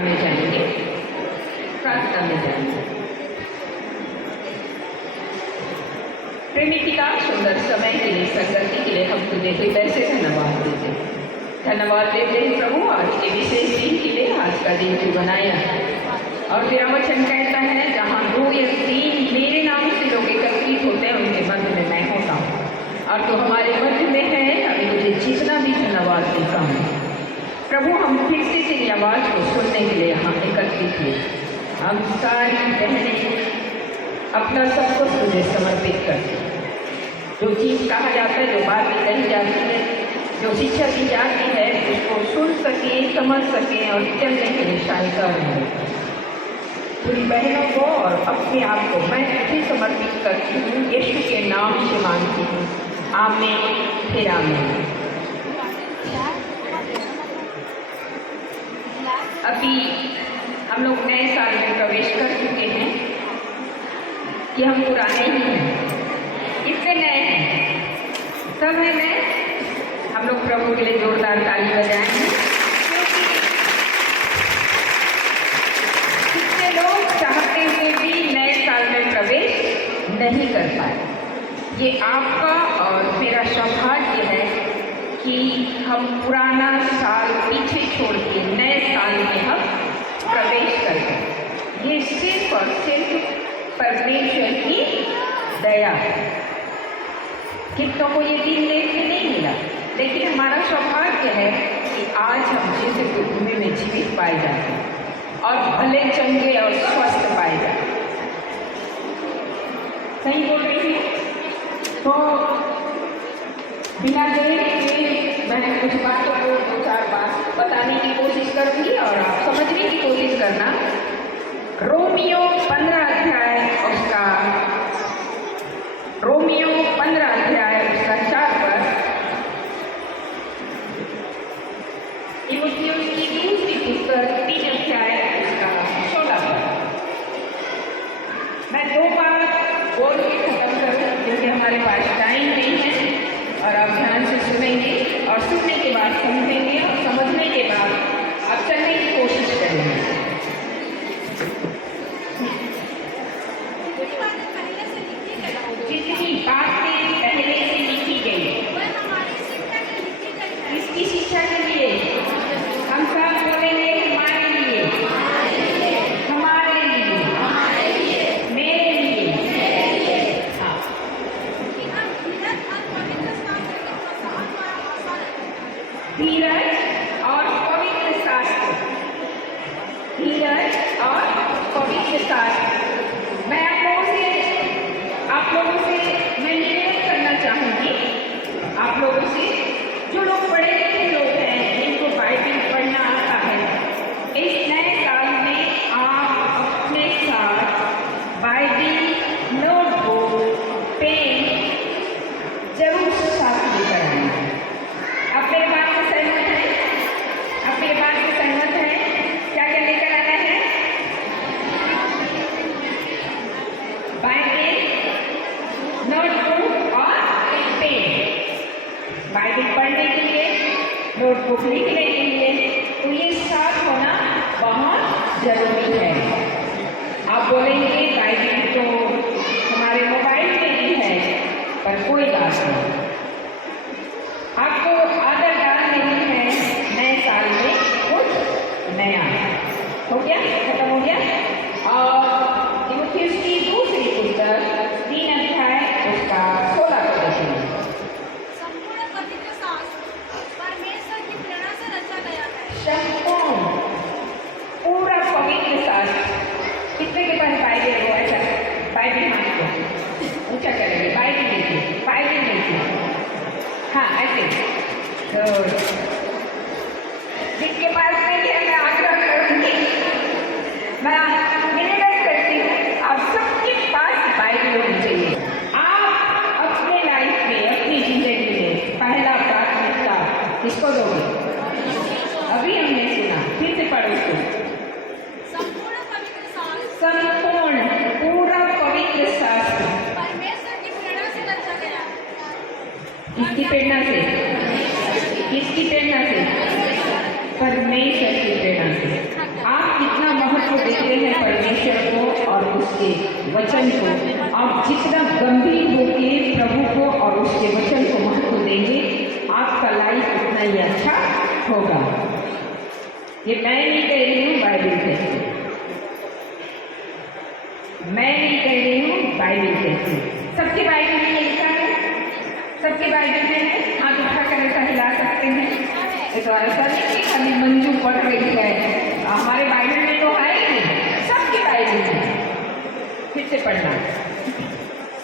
में जाएंगे, प्रार्थना में जाएंगे। प्रेमी पिता, सुंदर समय के लिए, संगति के लिए हम तुझे हृदय से धन्यवाद देते हैं। धन्यवाद देते हैं प्रभु, आज के विशेष दिन के लिए। आज का दिन तू बनाया और तेरा वचन कहता है जहाँ 2 या 3 मेरे नाम से लोग एकत्रित होते हैं उनके मध्य में मैं होता हूँ, और तो हमारे मध्य में है। अभी मुझे जितना भी धन्यवाद देता हूँ प्रभु। हम फिर से तेरी आवाज़ को सुनने के लिए यहाँ एकत्रित हुए। हम सारी बहनें अपना सब कुछ तुझे समर्पित करते हैं। जो चीज़ कहा जाता है, जो बात भी कही जाती है, जो शिक्षा दी जाती है, उसको सुन सके, समझ सके और चलने के लिए सहायता रहे। पूरी बहनों को और अपने आप को मैं तुझे समर्पित करती हूँ, यीशु के नाम से मांगती हूँ। आमीन, फिर आमीन। अभी हम लोग नए साल में प्रवेश कर चुके हैं। ये हम पुराने ही हैं, कितने नए हैं? सब है नए। हम लोग प्रभु के लिए जोरदार ताली बजाएंगे, क्योंकि कितने लोग चाहते हुए भी नए साल में प्रवेश नहीं कर पाए। ये आपका और मेरा सौभाग्य है कि हम पुराना साल पीछे छोड़ के नए साल में हम प्रवेश करते। ये सिर्फ और सिर्फ परमेश्वर की दया है। कितनों को ये दिन देखने नहीं मिला, लेकिन हमारा सौभाग्य है कि आज हम जिस भूमि में जीवित पाए जाते हैं और भले चंगे और स्वस्थ पाए जाते हैं। सही बोल रही है? तो बिना देर के मैं कुछ बातों को 2-4 बात बताने की कोशिश करूंगी और आप समझने की कोशिश करना। रोमियो 15 अध्याय उसका 4 पर, तीमुथियुस की दूसरी पुस्तक 3 अध्याय उसका 16 पर। मैं 2 बार बोल के खत्म करूँ क्योंकि हमारे पास टाइम नहीं है, और आप ध्यान से सुनेंगे और सुनने के बाद समझेंगे और समझने के बाद आप चलने की कोशिश करेंगे। जितनी बातें पहले से लिखी गई, इसकी शिक्षा के लिए हम सब बोलेंगे हमारे लिए, हमारे लिए, मेरे लिए। हाँ, धीरज और पवित्र शास्त्र, धीरज और पवित्र शास्त्र। मैं आप लोगों से मैं निवेदन करना चाहूँगी, आप लोगों से जो लोग पढ़े लिखे लोग हैं, जिनको बाइबल पढ़ना आता है, इस नए साल में आप अपने साथ बाइबल, नोटबुक, पेन जरूर साथ लेकर आएंगे। आप मेरे बात से सहमत हैं? आप मेरे बात से सहमत हैं? क्या क्या लेकर आना है? बाइबल, नोटबुक और पेन। बाइबल पढ़ने के लिए, नोटबुक लिखने के लिए, तो ये साथ होना बहुत जरूरी है। आप बोलेंगे बाइबल तो हमारे मोबाइल में भी है, पर कोई बात नहीं। आपको आदत डालनी है नए साल में कुछ नया। हो गया? खत्म हो गया? और तीमुथियुस की दूसरी पुस्तक 3 अध्याय उसका 16 को देखेंगे। संपूर्ण पवित्र शास्त्र परमेश्वर की प्रेरणा से रचा गया है। संपूर्ण पूरा पवित्र शास्त्र कितने के पास उसके वचन को आप जितना गंभीर होके प्रभु को और उसके वचन को महत्व देंगे, आपका लाइफ उतना ही अच्छा होगा। ये मैं नहीं कह रही हूँ, बाइबल कहती है। मैं नहीं कह रही हूँ, बाइबल कहती है। सबके बाइबल में लिखा है, सबके बाइबल में है। हाथ उठा कर ऐसा हिला सकते हैं। तो ऐसा नहीं कि खाली मंजू पढ़ रही है, हमारे बाइबल में तो है ही नहीं, सबके बाइबल में। फिर से पढ़ना।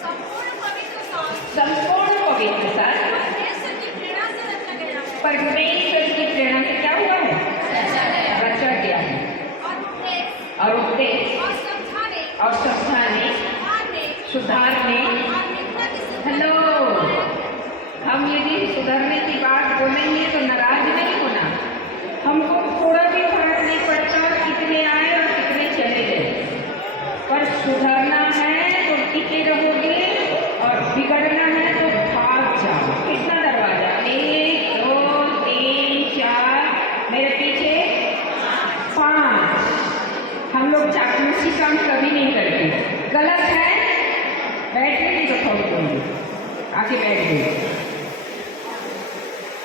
संपूर्ण पवित्र शास्त्र संपूर्ण पवित्र शास्त्र परमेश्वर की प्रेरणा से रचा गया है परमेश्वर की प्रेरणा से क्या हुआ है? रचा गया है। और उपदेश और समझाने, सुधारने। हेलो, हम यदि सुधरने की बात बोलेंगे तो नाराज नहीं होना। हमको थोड़ा भी फर्क नहीं पड़ता कितने आए और कितने चले गए, पर सुधरना है तो टिके रहोगे और बिगड़ना है तो भाग जाओ। कितना दरवाजा? 1 2 3 4, मेरे पीछे 5। हम लोग चापलूसी काम कभी नहीं करते। गलत है, बैठने नहीं तो ठोक दूंगी, आके बैठ गई।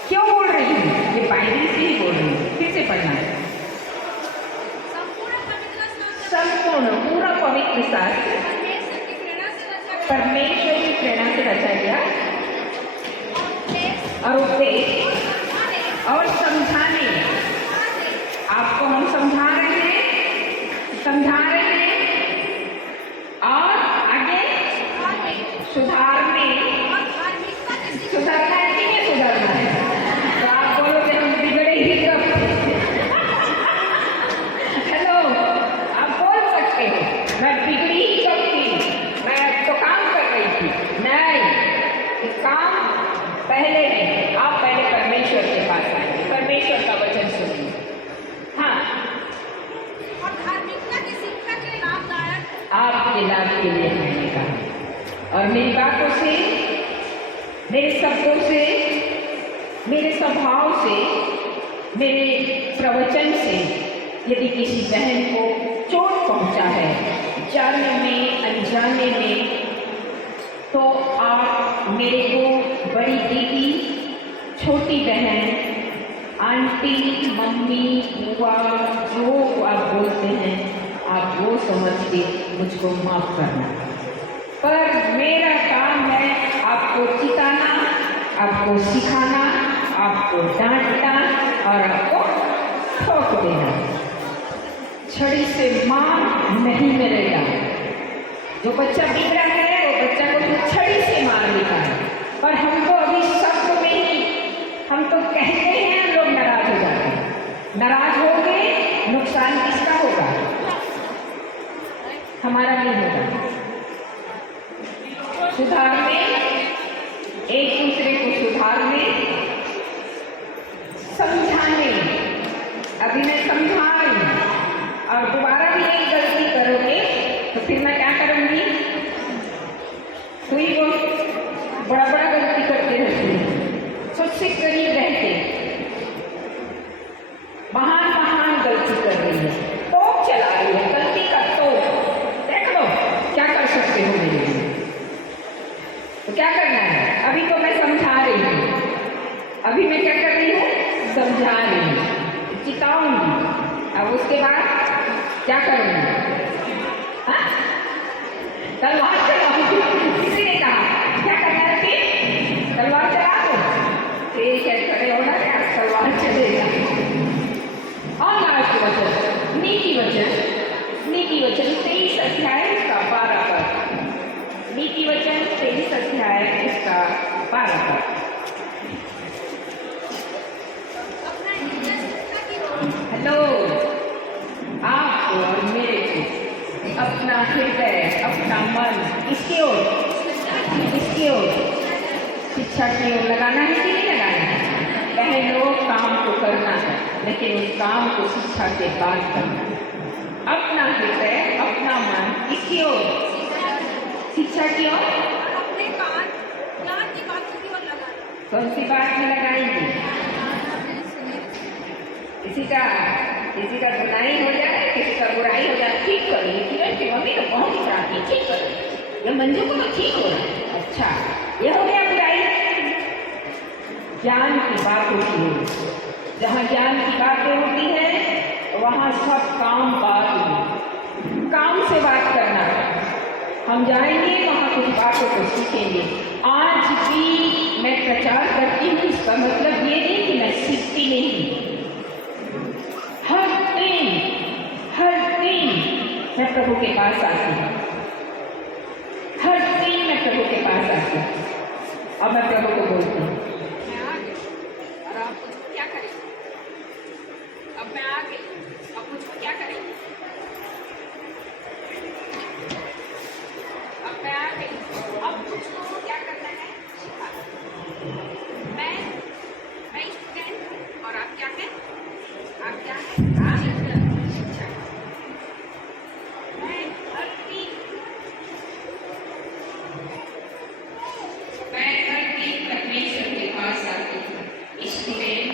क्यों बोल रही हूँ? ये बाइबल से ही बोल रही हूँ। फिर से पढ़ना। संपूर्ण पूरा पवित्र शास्त्र परमेश्वर की प्रेरणा से रचा गया और उपदेश और समझाने। आपको हम समझा रहे हैं और आगे सुधारने। सुधारना है कि नहीं सुधारना है? तो आप बोलोगे हम बिगड़े ही कब? हेलो, आप बोल सकते हो मैं बिगड़ी ही कब थी, मैं तो काम कर रही थी। नहीं, काम पहले नहीं, आप पहले परमेश्वर के पास आएंगे, परमेश्वर का वचन सुनिए। हाँ, और धार्मिकता की शिक्षा के लाभदायक आपके लाभ के लिए मैंने कहा। और मेरी बातों से, मेरे शब्दों से, मेरे स्वभाव से, मेरे प्रवचन से यदि किसी बहन को चोट पहुंचा है, जाने में अनजाने में, तो आप मेरे को बड़ी दीदी, छोटी बहन, आंटी, मम्मी, बुआ, जो आप बोलते हैं, आप वो समझ के मुझको माफ करना। पर मेरा काम है आपको चिताना, आपको सिखाना, आपको डांटना और आपको ठोक देना। छड़ी से मार नहीं मिलेगा। जो बच्चा बिगड़ा है वो बच्चा को तो छड़ी से मार देता है, पर हमको अभी शब्द में ही, हम तो कहते हैं, लोग नाराज हो जाते हैं। नाराज हो गए, नुकसान किसका होगा? हमारा नहीं होगा। सुधारने, एक दूसरे को सुधारने, समझाने। अभी मैं समझा रही हूँ और दोबारा भी एक गलती करोगे तो फिर मैं क्या करूँगी? तो ही वो बड़ा बड़ा गलती करते रहते हैं, सबसे करीब रहते, महान गलती कर रही है, तोप चला रही है, गलती का तोप। देख लो क्या कर सकते हो मेरे लिए। तो क्या करना है? अभी तो मैं समझा रही हूँ, अभी मैं क्या कर रही हूँ? समझा रही हूँ, चिताऊंगी। अब उसके बाद क्या करूँगी? हाँ, तलवार चलाऊंगी। किसी ने कहा क्या करना है? फिर तलवार चला दो। ठीक है, खड़े होना, क्या तलवार चलेगा। और लास्ट वचन, नीति वचन 23 अध्याय इसका 12 पद। नीति वचन 23 अध्याय इसका 12 पद। हेलो, आपको और मेरे को अपना हृदय, अपना मन इसकी ओर शिक्षा की ओर लगाना है कि नहीं लगाना है? पहले काम को करना है, लेकिन उस काम को शिक्षा के बाद करना है। अपना हृदय, अपना मन इसकी ओर, शिक्षा की ओर, अपने कान ज्ञान की बातों की ओर लगाना। कौन सी बात में लगाएंगे? किसी का बुराई हो जाए, किसी का बुराई हो जाए, ठीक करिए। मम्मी तो बहुत खराब ये मंजू को तो ठीक हो रहा है। अच्छा, ये हो गया बुराई। ज्ञान की बात होती है, जहाँ ज्ञान की बातें होती है वहाँ सब काम बात होगी। काम से बात करना, हम जाएंगे वहाँ कुछ बातों को सीखेंगे। आज भी मैं प्रचार करती हूँ, इसका मतलब ये नहीं कि मैं सीखती नहीं। हर दिन मैं प्रभु के पास आती हूँ, हर दिन मैं प्रभु के पास आती हूँ और मैं प्रभु को बोलती हूँ मैं आ गई और आप मुझको क्या करेंगे। अब मैं आ गई, अब मुझको क्या करेंगे। अब मैं आ गई, अब मुझको क्या करना है सिखा दो। मैं स्टूडेंट हूँ और आप क्या हैं, आप क्या हैं, शिक्षक। मैं हर दिन परमेश्वर के पास आती हूँ, स्टूडेंट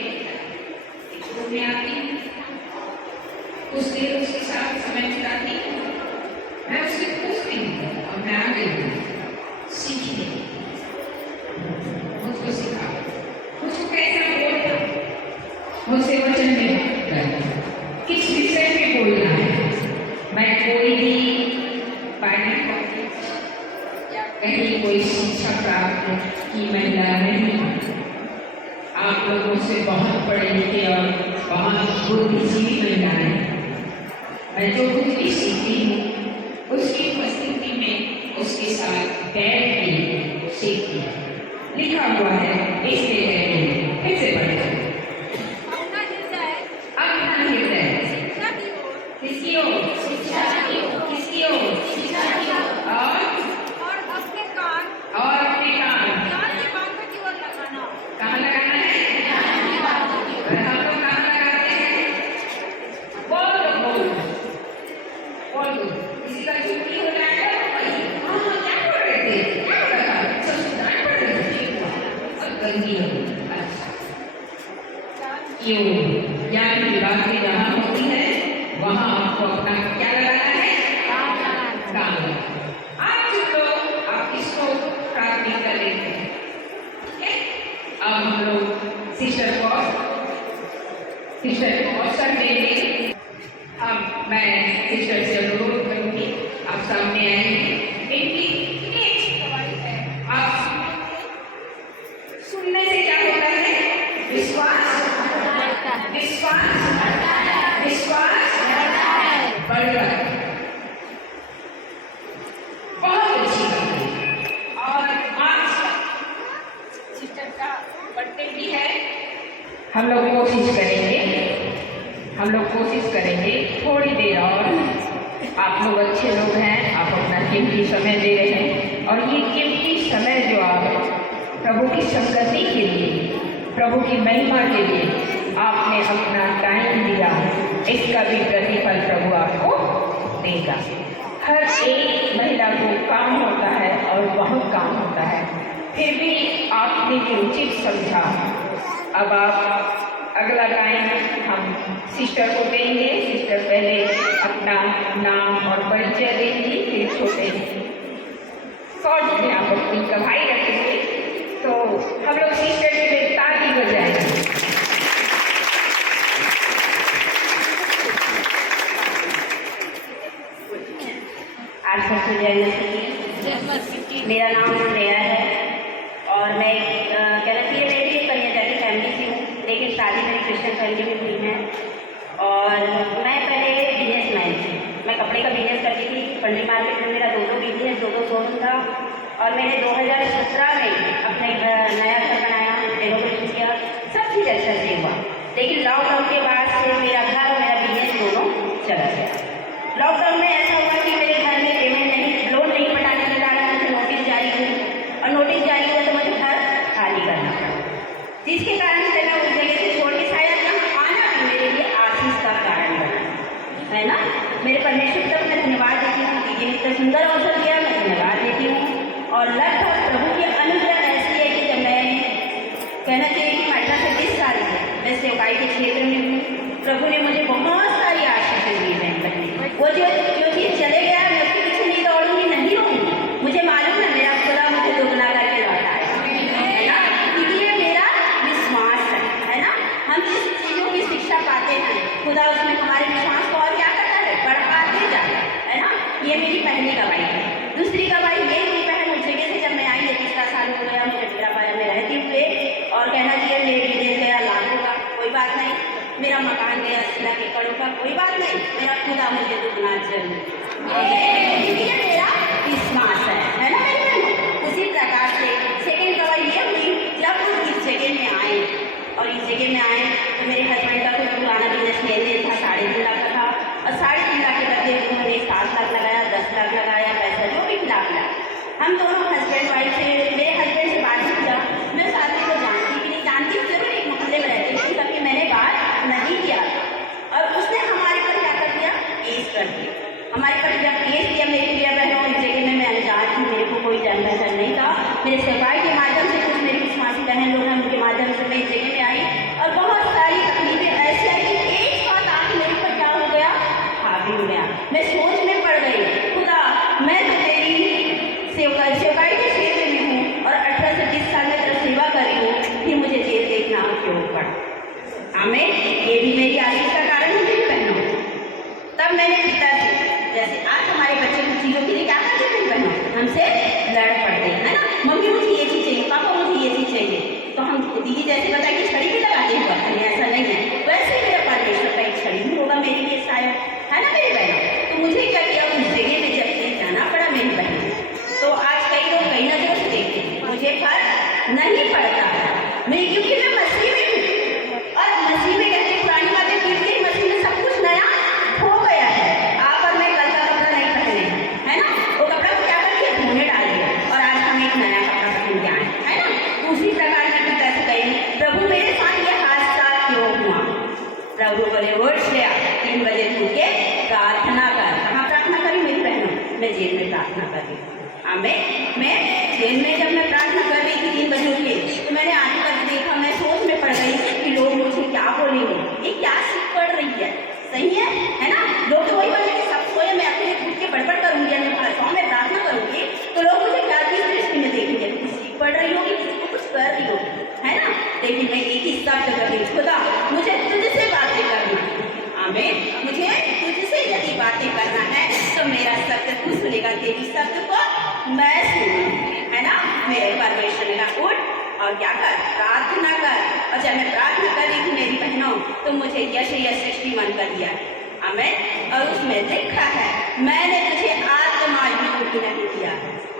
में आती हूँ, कुछ देर उसके साथ समय बिताती हूँ, मैं उससे पूछती हूँ और मैं आ गई हूँ सीखने। मुझको सिखा, मुझको कैसा बोलना, मुझसे वचन में किस विषय में बोलना है। मैं कोई भी बाइबल या कहीं कोई शिक्षा प्राप्त की महिला नहीं। आप लोगों से बहुत पढ़े लिखे और बहुत बुद्धिजीवी महिलाएं। मैं जो कुछ भी सीखती हूँ उसकी उपस्थिति में उसके साथ बैठ के सीखती हूँ। लिखा हुआ है इसके कैसे पढ़े। अपना हृदय शिक्षा की ओर, किसकी ओर, शिक्षा की ओर, किसकी ओर, शिक्षा की ओर, और अपने कान ज्ञान की बातों की ओर लगाना। कहाँ लगाना है, हम लोग कहाँ लगाते हैं, बोल दो, किसी का छुट्टी हो जाएगा। हाँ, क्या पढ़ रहे थे, क्या हो रहा था, सब सुनाई पड़ रही थी, अब गंदी हो गई। क्यों, ज्ञान की बातें जहाँ होती है वहाँ आपको अपना क्या लगाना है, काम। आप जो लोग आप इसको प्राथमिकता लेते हैं, ठीक है। अब हम लोग सिस्टर को अवसर देंगे। अब मैं सिस्टर से अनुरोध करूंगी, आप सामने आएंगे। इनकी अच्छी दवाई है, आप सुनने से क्या होता है, विश्वास बढ़ता है। बहुत अच्छी बात है। और आज सिस्टर का बर्थडे भी है। हम लोग कोशिश करेंगे थोड़ी देर और। आप लोग अच्छे लोग हैं, आप अपना कीमती समय दे रहे हैं और ये कीमती समय जो आप प्रभु की संगति के लिए, प्रभु की महिमा के लिए आपने अपना टाइम दिया, इसका भी प्रतिफल प्रभु आपको देगा। हर एक महिला को काम होता है और बहुत काम होता है, फिर भी आपने ये उचित समझा। अब आप अगला टाइम हम सिस्टर को देंगे। सिस्टर पहले अपना नाम और परिचय देंगी, फिर छोटे शॉर्ट में आप अपनी गवाही रखेंगे। तो हम लोग सिस्टर के लिए ताली बजाएंगे। आज सबसे जय मसीह। मेरा नाम श्रेया है और मैं कहना चाहिए मैं भी एक कन्या जाति फैमिली से हूँ, लेकिन शादी मेरी क्रिश्चियन फैमिली में हुई है। और मैं पहले बिजनेसमैन थी, मैं कपड़े का बिजनेस करती थी। पंडी मार्केट में मेरा दो बिजनेस, दो शोरूम था। और मैंने 2017 में अपने नया घर बनाया, डेकोरेशन किया, सब चीज़ अच्छा से हुआ। लेकिन लॉकडाउन के बाद से मेरा घर और मेरा बिजनेस दोनों चला गया। लॉकडाउन में ऐसा हुआ कि मेरे घर में पेमेंट नहीं, लोन नहीं पटाने के कारण मुझे नोटिस जारी हुई और नोटिस जारी हुआ तो मुझे घर खाली करना पड़ा, जिसके कारण से मैं उस जगह से छोड़ के शायद यहाँ आना भी मेरे लिए आशीष का कारण बना, है ना। मेरे परमेश्वर तक मैं धन्यवाद देती हूँ कि ये इतना सुंदर अवसर दिया, मैं धन्यवाद देती हूँ। और लगभग प्रभु की अनुग्रह ऐसी है कि जब मैं कहना चाहिए कि 18 से 20 साल से मैं सेवकाई के क्षेत्र में हूँ, प्रभु ने मुझे बहुत सारी आशीषें दी हैं। वो जो चीज़ चले गया मैं उसके पीछे नहीं दौड़ूंगी, नहीं रहूँगी, मुझे खुदा मुझे दुगना जरूर। ये मेरा विश्वास है ना मेरे बहनों। उसी प्रकार से सेकेंड गवाही ये हुई, जब हम इस जगह में आए और इस जगह में आए तो मेरे हस्बैंड का कोई पुराना बिजनेस लेन था, 3.5 लाख का था, और 3.5 लाख के बदले उन्होंने 7 लाख लगाया, 10 लाख लगाया, पैसा जो भी खिला मिला। हम दोनों हस्बैंड वाइफ से, मेरे हस्बैंड से बात किया, मैं उस आदमी को जानती कि नहीं जानती, जरूर एक मोहल्ले में रहती थी, कभी मैंने बात नहीं किया। और उसने हमारे पर क्या कर दिया, केस कर दिया। हमारे पर जब केस दिया, मेरी प्रिय बहनों, इस जगह में मैं अनजान थी, मेरे को कोई जान पहचान नहीं था। मेरे सेवाई के माध्यम से कुछ मेरी विश्वासी बहन लोग हैं, उनके माध्यम से मैं इस जगह में आई और बहुत सारी तकलीफें ऐसी आई कि एक साथ आके मेरे पर क्या हो गया, हावी हो गया। मैं सोच में पड़ गई, खुदा मैं तो तेरी सेवकाई के क्षेत्र में हूँ और 18 से 20 साल में तेरा सेवा करी हूँ, फिर मुझे जेल देखना क्यों पड़ा। हमें ये भी मेरी आशीष का कारण है मेरी बहनों। तब मैंने पिता से, जैसे आज हमारे बच्चे कुछ चीज़ों के लिए क्या करते हैं मेरी बहनों, हमसे लड़ पड़ते हैं, है ना, मम्मी मुझे ये चीज़ चाहिए, पापा मुझे ये चीज़ चाहिए, तो हम दीदी जैसे बताया कि छड़ी भी लगाते हैं बर्तन, ऐसा नहीं है, वैसे ही मेरा परमेश्वर का एक छड़ी भी होगा मेरे लिए शायद, है ना मेरी बहनों। तो मुझे क्या किया, उस जगह में जब से जाना पड़ा मेरी बहन, तो आज कई लोग कई नजरों से देखते हैं, मुझे फर्क नहीं पड़ता मैं, क्योंकि मैं मसीह में हूँ और मसीह में कहते पुरानी बातें फिर गई, मसीह में सब कुछ नया हो गया है। आप और मैं कल का कपड़ा नहीं पहने, है ना, वो कपड़ा को क्या करके धोने डाल दिया और आज हम एक नया कपड़ा पहन के आए, है ना। उसी प्रकार मैं पिता से कही, प्रभु मेरे साथ ये हादसा क्यों हुआ। प्रभु बोले, वर्ष लिया 3 बजे उठ के प्रार्थना कर। कहाँ प्रार्थना करी मेरी बहनों, मैं जेल में प्रार्थना कर रही। मैं जेल में जब मैं प्रार्थना कर रही थी 3 बजे उठ के, तो मैंने आगे करके देखा, मैं सोच में पड़ गई कि लोग मुझे क्या बोलेंगे, ये क्या सीख पड़ रही है, सही है ना। लोग तो वही बोलेंगे सब सोए, मैं अपने खुद के बड़बड़ करूंगी, मैं प्रार्थना करूंगी, तो लोग मुझे क्या किस दृष्टि में देखेंगे, कुछ सीख पड़ रही होगी, कुछ कर रही होगी, है ना। लेकिन मैं एक ही शब्द कर रही, खुदा मुझे तुझसे बातें करना, आमीन, मुझे तुझसे यदि बातें करना है तो मेरा शब्द तू सुनेगा, तेरी शब्द को मैं सुनूंगी, है ना। मेरे परमेश्वर ने कहा उठ और क्या कर, प्रार्थना कर। और जब मैं प्रार्थना कर रही थी मेरी बहनों, तो मुझे यशायाह 61 का दिया, आमीन, और उसमें लिखा है, मैंने तुझे आत्मा योग्य नहीं दिया,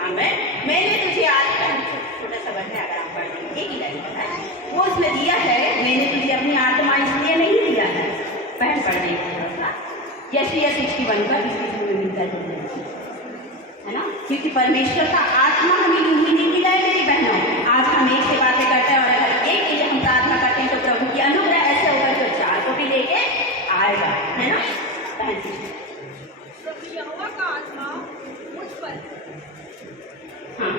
आमीन, मैंने तुझे आत्मा, छोटा सा वर्ड है अगर आप पढ़ लेंगे, एक ही लाइन है वो, उसमें दिया है, मैंने तुझे अपनी आत्मा इसलिए नहीं दिया है, पहन पढ़ देंगे यशायाह 61 का, इसमें मिलता है ना, क्योंकि परमेश्वर का आत्मा हमें यूं नहीं मिला है मेरी बहनों। आज हम एक से बातें करते हैं और अगर एक के लिए हम प्रार्थना करते हैं तो प्रभु की अनुग्रह ऐसे होगा जो 4 को भी लेके आएगा, है ना। यहोवा का आत्मा मुझ पर है, हाँ,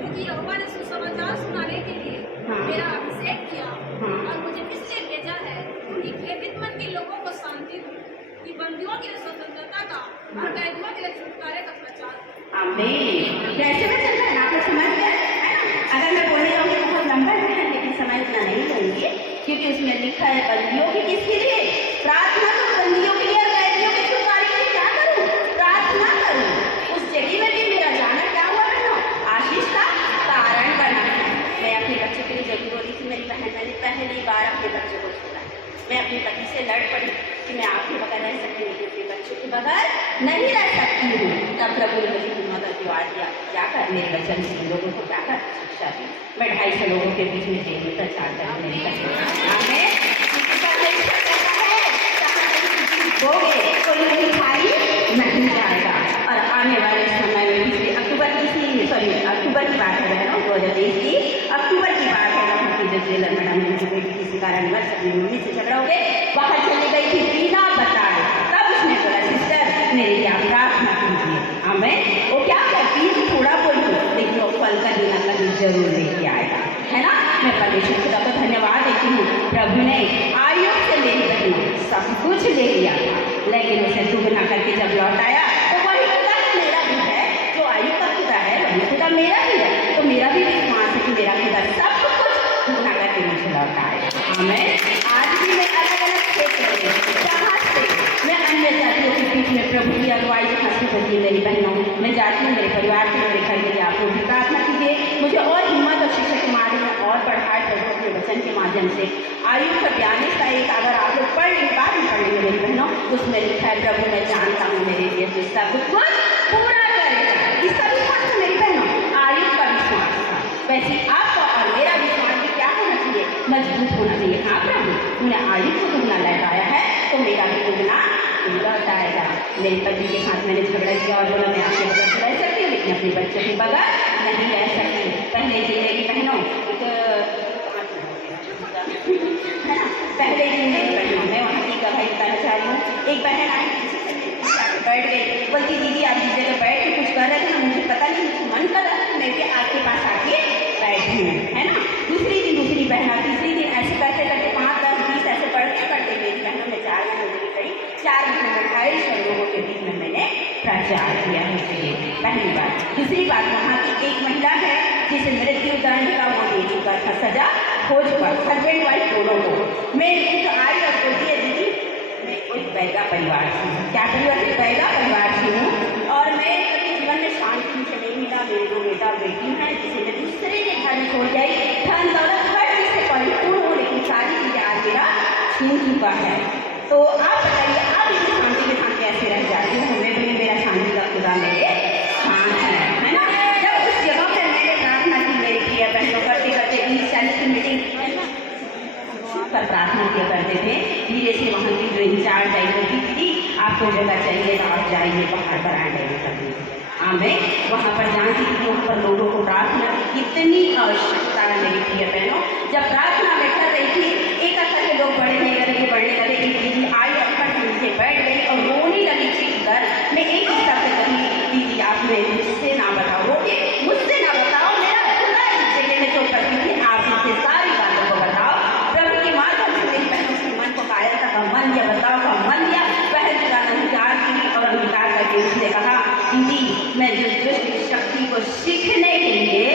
क्योंकि यहोवा ने सुसमाचार सुनाने के लिए मेरा अभिषेक किया और मुझे इसलिए भेजा है कि खेदित मन के लोगों को शांति दूं, कि बंदियों के लिए स्वतंत्रता का और कैदियों के लिए छुटकारे का प्रचार। आमीन। कैसे में चल रहा है आपको समझ गया, है ना। अगर मैं बोलने जाऊँगी तो बहुत लंबा है, लेकिन समय इतना नहीं लूँगी, क्योंकि उसमें लिखा है बंदियों की किसके लिए प्रार्थना करूं, बंदियों के लिए और कैदियों के छुटकारे के लिए क्या करूं, प्रार्थना करूं। उस जगह में भी मेरा जाना क्या हुआ बहनों, आशीष का कारण बना है। मैं अपने बच्चे के लिए जरूर बोली थी मेरी बहन, मैंने पहली बार अपने बच्चे को छोड़ा, मैं अपने पति से लड़ पड़ी कि मैं आपके बगैर रह सकती हूँ, अपने बच्चों के बगैर नहीं रह सकती हूँ। तब प्रभु ने मुझे हिम्मत और दुआ दिया, क्या कर मेरे बच्चे लोगों को क्या कर शिक्षा दी। मैं 250 लोगों के बीच में जेल में प्रचार कर मेरे बच्चे कोई नहीं खाली नहीं जाएगा। और आने वाले समय में पिछले अक्टूबर की बात है बहनों, 2023 की अक्टूबर की बात है, वहाँ की जो जेलर मैडम ने मुझे बेटी किसी कारण बस अपनी मम्मी से झगड़ा हो गए, बाहर चली गई थी बिना बताए। तब उसने बोला सिस्टर मेरे लिए आप प्रार्थना कीजिए, हमें वो क्या करती है थोड़ा बोली, लेकिन वो फल का दिन कभी जरूर लेके आएगा, है ना। मैं परमेश्वर खुदा को धन्यवाद देती हूँ, प्रभु ने आयु से मेरी बहनों सब कुछ ले लिया था, लेकिन उसे दुगना करके जब लौट आया तो वही खुदा मेरा भी है, जो आयु का खुदा है वही खुदा मेरा भी है। तो मेरा भी विश्वास है कि मेरा खुदा सब कुछ दुगना करके मुझे लौट आएगा। हमें आज भी मैं अलग अलग क्षेत्र में जहाँ से मैं अन्य जातियों के बीच में प्रभु की अगुवाई जहाँ से होती है मेरी बहनों, मैं जाती हूँ मेरे परिवार के मेरे घर के लिए आप लोग भी प्रार्थना कीजिए, मुझे और हिम्मत और शिक्षा के मार्ग में और बढ़ाए प्रभु के वचन के माध्यम से आयुब का 42 का एक अगर आप लोग पढ़ लेंगे, बाद में पढ़ लेंगे मेरी बहनों, उसमें लिखा है प्रभु मैं जानता हूँ मेरे लिए तो सब कुछ पूरा करेगा। इसका विश्वास था मेरी बहनों, आयुब का विश्वास था। वैसे आपका और मेरा विश्वास भी क्या होना चाहिए? मजबूत होना चाहिए। हाँ प्रभु तूने आयुब को दुगना लौटाया है तो मेरा भी दुगना लौटाएगा। मेरे पति के साथ मैंने झगड़ा किया और बोला मैं आपके बगैर तो रह सकती हूँ, लेकिन अपने बच्चों के बगैर नहीं रह सकती। पहले जिंदगी बहनों है ना, पहले जिंदगी बहनों मैं वहाँ की गवाही बताना चाह रही हूँ। एक बहन आई बैठ गई, बोलती दीदी आप जिस जगह बैठ के कुछ कर रहे थे ना, मुझे पता नहीं, मुझे मन कर रहा था मैं भी आपके पास आके बैठी हूँ, है ना। दूसरी दिन दूसरी बहन, तीसरी दिन ऐसे करते करते 5, 10, 20 ऐसे पढ़ते पढ़ते मेरी बहनों में 4 महीने की करी, 4 महीने में 250 लोगों के बीच में मैंने प्रचार किया है। पहली बात। दूसरी बात वहाँ की एक महिला है जिसे मृत्यु दंड का वो दे चुका था सजा, खोज पर हस्बैंड वाइफ दोनों को। मैं तो आई और बोलती है दीदी मैं कोई बैगा परिवार से हूँ, क्या परिवार से? बैगा परिवार से हूँ और मैं कभी जीवन में शांति मुझे नहीं मिला। मेरे 2 बेटा बेटी हैं जिसे मैं दूसरे के घर में छोड़ जाई, धन दौलत हर चीज से परिपूर्ण हो, लेकिन सारी चीजें आज मेरा छीन चुका है। तो आप बताइए आप इसी शांति के साथ कैसे रह जाते हो? हमें भी मेरा शांति का खुदा मेरे साथ है ना। जब उस जगह पर मैंने प्रार्थना की मेरे प्रिय बहनों, करते करते 20-40 की मीटिंग पर प्रार्थना किया करते थे। धीरे से वहाँ की जो इंचार्ज आई होती थी आपको जगह चाहिए तो आप जाइए पहाड़ पर आए करते हाँ मैं वहाँ पर जानती थी, वहाँ पर लोगों को प्रार्थना की कितनी आवश्यकता है मेरी प्रिय बहनों। जब प्रार्थना में कर रही थी एक करके लोग बढ़ने लगे, एक दीदी आई अपना नीचे बैठ गई और रोने लगी चीख कर। मैं एक हिस्सा से कही दीदी आप मुझसे ना बताओ, मुझसे ना बताओ, मेरा खुदा इस जगह में जो करती थी आप मुझसे सारी बातों को बताओ। प्रभु के माध्यम से मेरी बहनों के मन को कायरता का मन दिया, बताओ का मन दिया। पहले खुदा ने अंगीकार की और अंगीकार करके उसने कहा दीदी मैं जो दुष्ट शक्ति को सीखने के लिए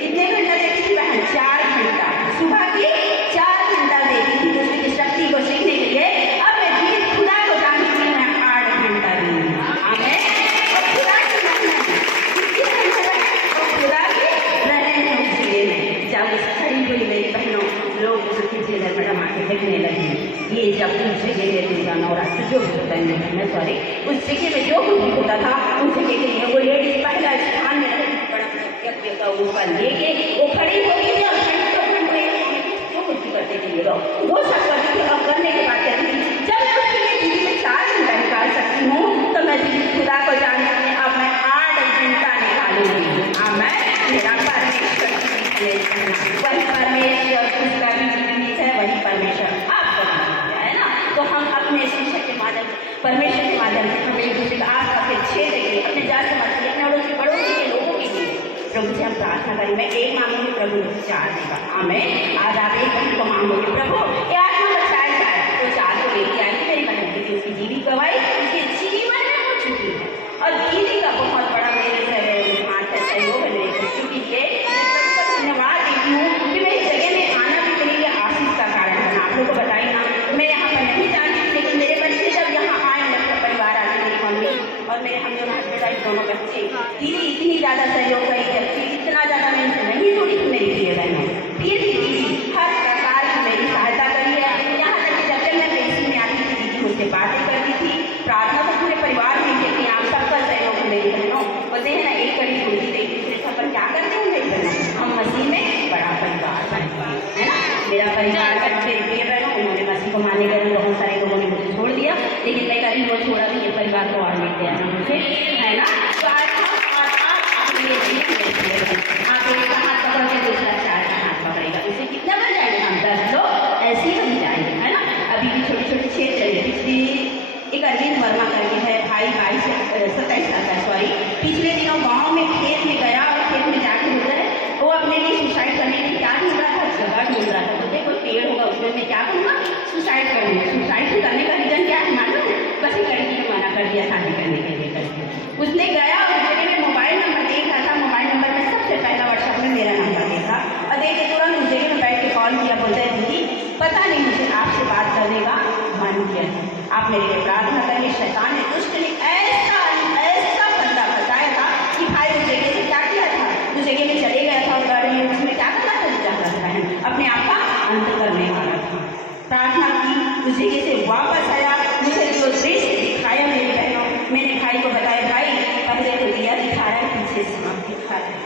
कितने घंटा देती थी बहन? 4 घंटा, सुबह की 4 घंटा देती थी दुष्ट की शक्ति को सीखने के लिए। अब मैं धीरे खुदा को जानती हूँ, मैं 8 घंटा दूंगी। आमीन। और खुदा की खुदा की रहने उसके में जब उस खड़ी हुई मेरी बहनों लोग उसकी जगह पर माके देखने लगी। ये जब उस जगह में दूसरा नवरात्र जो होता है सॉरी उस जगह में जो कुछ भी होता था उस जगह के लिए वो लेडीज पहला स्थान में रहती का ऊपर लेके वो खड़ी होती थी और जो कुछ भी करते थे लोग वो सब करती थी। और करने के बाद कहती थी जब मैं उसके लिए दीदी में 4 घंटा निकाल सकती हूँ तो मैं दीदी खुदा को जानती हूँ अब मैं 8 घंटा निकालूंगी। हाँ मैं मेरा परमेश्वर वही परमेश्वर उसका भी जीवित है, वही परमेश्वर आपका जीवित है ना। तो हम अपने शिक्षा के माध्यम से परमेश्वर के माध्यम से हम एक दूसरे का आस पास के क्षेत्र के लिए अपने जात समाज के अपने अड़ोसी पड़ोसी के लोगों के लिए प्रभु से हम प्रार्थना करें। मैं एक मांगूंगी प्रभु मुझे 4 देगा। आमीन। आज आप एक बहन को मांगोगे प्रभु ये आत्मा बचाया जाए तो 4 को लेके आएंगे मेरी बहन, क्योंकि उसकी जीवित गवाही उसके जीवन में हो चुकी है। और दीदी का बहुत बड़ा मेरे से हाथ है सहयोग है मेरे बच्चों के लिए। धन्यवाद देती हूँ कि मैं इस जगह में आना भी मेरे लिए आशीष का कारण है। आप लोगों को बताइए ना मैं यहाँ पर नहीं जानती थी, लेकिन मेरे बच्चे जब यहाँ आए मेरा परिवार आने मेरी मम्मी और मेरे हम दोनों हस्बैंड वाइफ दोनों बच्चे, दीदी इतनी ज़्यादा सहयोग करी जबकि इतना ज़्यादा मैं इनसे नहीं जुड़ी मेरी प्रिय बहनों, फिर भी दीदी हर प्रकार की मेरी सहायता करी है। यहाँ तक कि जब मैं पेशी में आती थी दीदी मुझसे बातें करती थी, प्रार्थना तो पूरे परिवार में लेकिन आप सबका सहयोग मेरी बहनों। बोलते हैं ना एक कड़ी होती तो एक दूसरे से अपन क्या करते हैं मेरी बहनों, हम मसीह में बड़ा परिवार है ना। मेरा परिवार बच्चे प्रिय बहनों उन्होंने मसीह को मानने के लिए बहुत सारे लोगों ने मुझे छोड़ दिया, लेकिन मैं कभी वो छोड़ा नहीं, ये परिवार को और लेते आना मुझे है ना। तो आज हम और आप एक हाथ पकड़ के दूसरा 4 का हाथ पकड़ेगा, उससे कितना बन जाएंगे हम 10 लोग ऐसे ही बन जाएंगे है ना। अभी भी छोटे छोटे क्षेत्र चले पिछली एक अरविंद वर्मा करके है भाई 27 साल का सॉरी, पिछले दिनों गाँव में खेत में गया और खेत में जाके बोलता है वो अपने लिए सुसाइड करने के लिए क्या ढूंढ रहा था, जगह ढूंढ रहा था। बोलते कोई पेड़ होगा उसमें मैं क्या करूँगा सुसाइड करने। सुसाइड करने का रीजन क्या है मालूम है? बस एक लड़की ने मना कर दिया शादी करने के लिए करके। उसने गया और उस जगह में मोबाइल नंबर देख रहा था, मोबाइल नंबर में सबसे पहला व्हाट्सएप में मेरा नंबर देखा और देख के तुरंत उस जगह में बैठ के कॉल किया। बोलते हैं दीदी पता नहीं मुझे आपसे बात करने का मन किया है, आप मेरे लिए प्रार्थना करिए। शैतान ने दुष्ट ने ऐसा बंदा फंसाया था कि भाई उस जगह से क्या किया था, उस जगह में चले गया था और उसमें क्या करना था, अपने आप का अंत करने वाला था। से दिखा रहा है।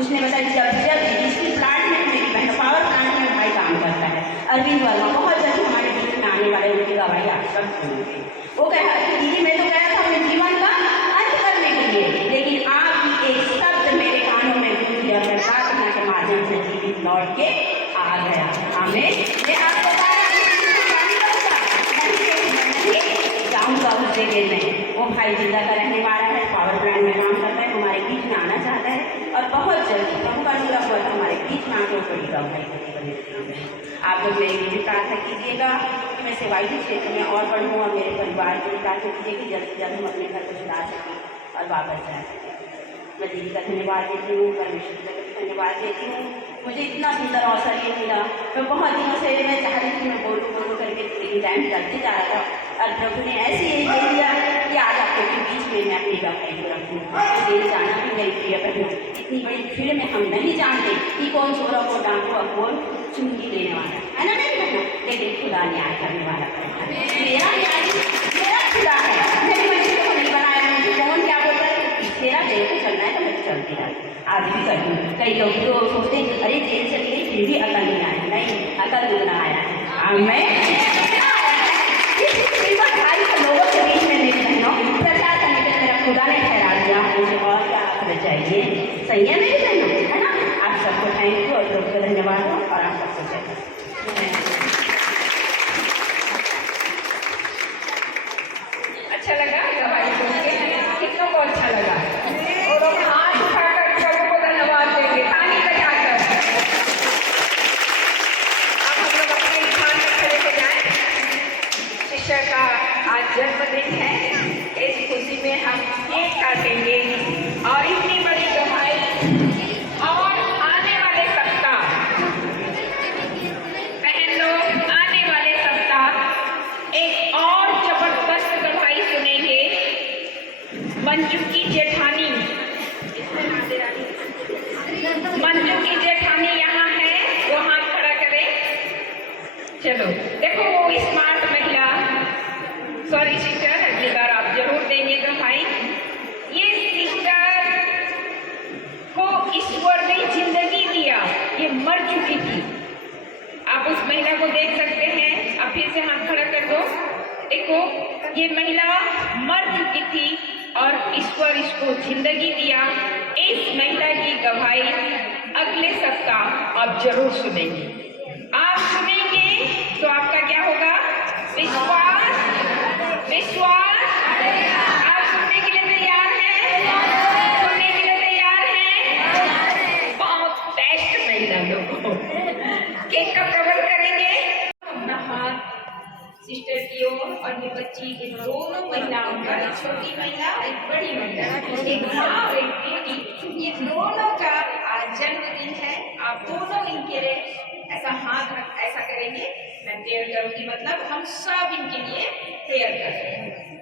उसने बताया जब स्टील प्लांट में मेरी बहन पावर प्लांट में भाई काम करता है अरविंद वर्मा, बहुत जल्दी हमारे बीच में आने वाले, उनकी गवाही आप सब सुनेंगे। वो कहा कि दीदी मैं तो कह रहा था अपने जीवन का अंत करने के लिए, लेकिन आपकी एक शब्द मेरे कानों में गूंजी और मैं प्रार्थना के माध्यम से जीवित लौट के आ गया। हमें मैं आपको जाऊँगा उस जगह में। वो भाई जिंदा का रहने वाला है, पावर प्लांट में काम करता है, हमारे बीच में आना चाहता है और बहुत जल्दी प्रभु का अनुग्रह हुआ था हमारे बीच में आगे पड़ेगा भाई। आप लोग मेरे लिए प्रार्थना कीजिएगा कि मैं सेवाई क्षेत्र में और बढ़ूँ और मेरे परिवार के लिए प्रार्थना कीजिए कि जल्द से जल्द हम अपने घर को सुधार सकें और वापस जा सकें। मैं दीदी का धन्यवाद देती हूँ, परमेश्वर का धन्यवाद देती हूँ। मुझे इतना सुंदर अवसर ये मिला। मैं बहुत दिनों से मैं चाह रही थी मैं बोलूँ करके, लेकिन टाइम चलते जा रहा था और प्रभु ने ऐसे ही दे दिया कि आज आपके बीच में मैं अपनी गवाही को रखूँ। ये जाना भी मेरी प्रिय बहनों, इतनी बड़ी भीड़ में हम नहीं जानते कि कौन चोरों को डांटो और कौन चुंगी देने वाला है ना मेरी बहनों, लेकिन खुदा न्याय करने वाला है। मेरा न्याय मेरा खुदा है, मेरी मनुष्य को नहीं बनाया। मुझे कौन क्या बोलता है, तेरा जेल को चलना है तो मैं चलती है, आज भी कर दूँ। कई लोग तो सोचते हैं अरे जेल चली गई फिर भी अकल नहीं आया, नहीं अकल दुगना आया है। मैं लोगों के बीच में मेरी बहनों प्रचार करने के लिए मेरा खुदा ने ठहरा दिया, मुझे और क्या आखिर चाहिए। सही है मेरी बहनों, है ना। आप सबको थैंक यू और प्रभु का धन्यवाद हो और आप सबको चाहिए। अच्छा लगा गवाही सुन के? कितनों को अच्छा लगा? और लोग हाथ उठाकर प्रभु को धन्यवाद देंगे, ताली बजाकर। अब हम लोग अपने स्थान में खड़े हो जाएं। शिष्य का आज जन्मदिन है, इस खुशी में हम केक काटेंगे और इतनी बड़ी गवाही और आने वाले सप्ताह बहन लोग आने वाले सप्ताह एक और जबरदस्त गवाही सुनेंगे। मंजू की जेठानी, मंजू की जेठानी यहाँ है, वो हाथ खड़ा करे। चलो देखो वो स्मार्ट महिला, सॉरी सिस्टर, अगली बार आप जरूर देंगे गवाही। ये सिस्टर को ईश्वर ने जिंदगी दिया, ये मर चुकी थी। आप उस महिला को देख सकते हैं, आप फिर से हाथ खड़ा कर दो। देखो ये महिला मर चुकी थी और ईश्वर इसको जिंदगी दिया। इस महिला की गवाही अगले सप्ताह आप जरूर सुनेंगे। आप सुनेंगे तो आपका क्या होगा? विश्वास, विश्वास। आप सुनने के लिए तैयार हैं? सुनने के लिए तैयार हैं? बहुत बेस्ट महिला लोगों, केक का प्रबंध करेंगे। अपना हाथ सिस्टर की ओर और ये बच्ची, ये दोनों महिलाओं का, एक छोटी महिला एक बड़ी महिला, एक माँ और एक बेटी, ये दोनों का आज जन्मदिन है। आप दोनों इनके लिए ऐसा हाथ ऐसा करेंगे, मैं प्रेयर करूंगी, मतलब हम सब इनके लिए प्रेयर करेंगे।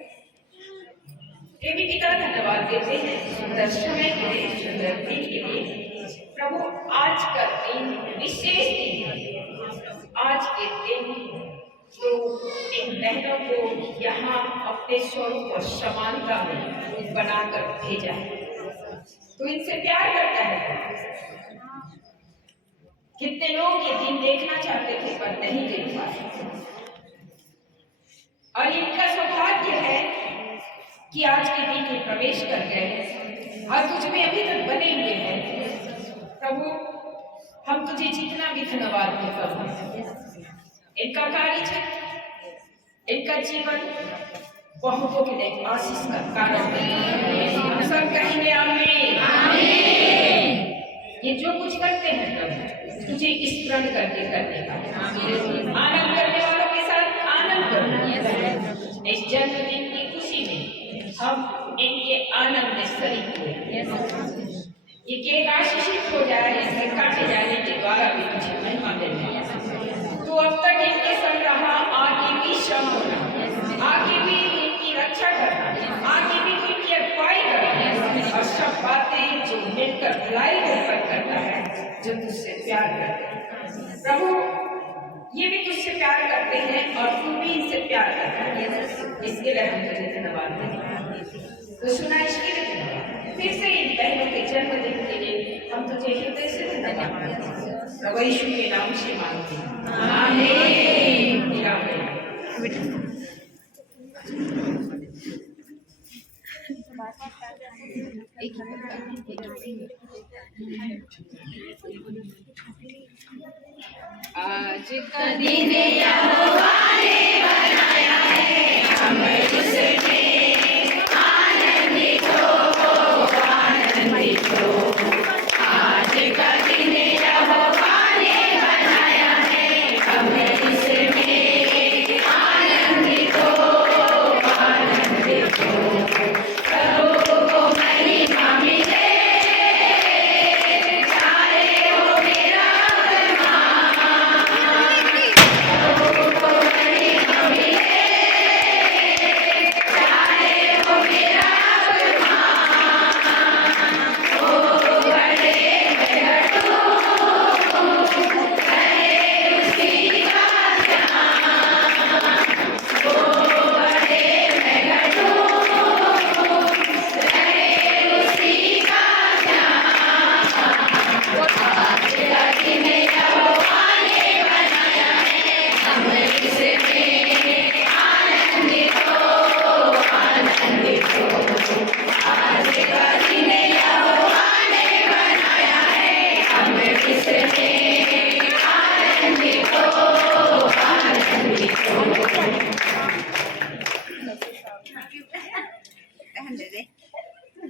प्रेमी पिता धन्यवाद देते हैं सुंदर समय के लिए, सुंदर दिन के लिए। प्रभु आज का दिन विशेष दिन है। आज के दिन तो इन बहनों को यहाँ अपने स्वरूप और समानता में बनाकर भेजा है, तो इनसे प्यार करता है। कितने लोग ये दिन देखना चाहते थे पर नहीं देख पाए, और इनका सौभाग्य है कि आज के दिन ये प्रवेश कर गए और तुझ में अभी तक बने हुए हैं। प्रभु हम तुझे जितना भी धन्यवाद देते हैं, इनका कार्य क्षेत्र, इनका जीवन बहुतों के लिए आशीष का कारण है। सब कहेंगे आमीन। ये जो कुछ करते हैं प्रभु तुझे स्मरण करके करने का, आनंद करने वालों के साथ आनंद करना। इस जन्मदिन की खुशी में हम इनके आनंद में शरीक हुए। ये केक आशीषित हो जाए, इसके काटे जाने के द्वारा भी मुझे महिमा मिले। तो अब तक इनके संग रहा, आगे भी संग होना, आगे भी इनकी रक्षा करना, आगे भी इनकी अगुवाई करना, और सब बातें जो मिलकर भलाई होकर करता है, जो तुझसे प्यार करते हैं। प्रभु ये भी तुझसे प्यार करते हैं और तू भी इनसे प्यार करता है, इसके लिए हम तुझे धन्यवाद देते हैं। तो सुना इसके लिए फिर से इन बहनों के प्रभु यीशु के नाम से मांगते हैं, आमीन। आज का दिन यहोवा ने बनाया है, हम उसमें आनंदित हो, आनंदित हो। आज का दिन यहोवा ने बनाया है, हम उसमें आनंदित हो, आनंदित हो। प्रभु को महिमा मिले, चाहे हो मेरा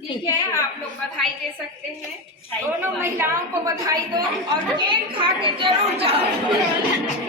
ठीक है, आप लोग बधाई दे सकते हैं। दोनों महिलाओं को बधाई दो और केक खा के जरूर जाओ।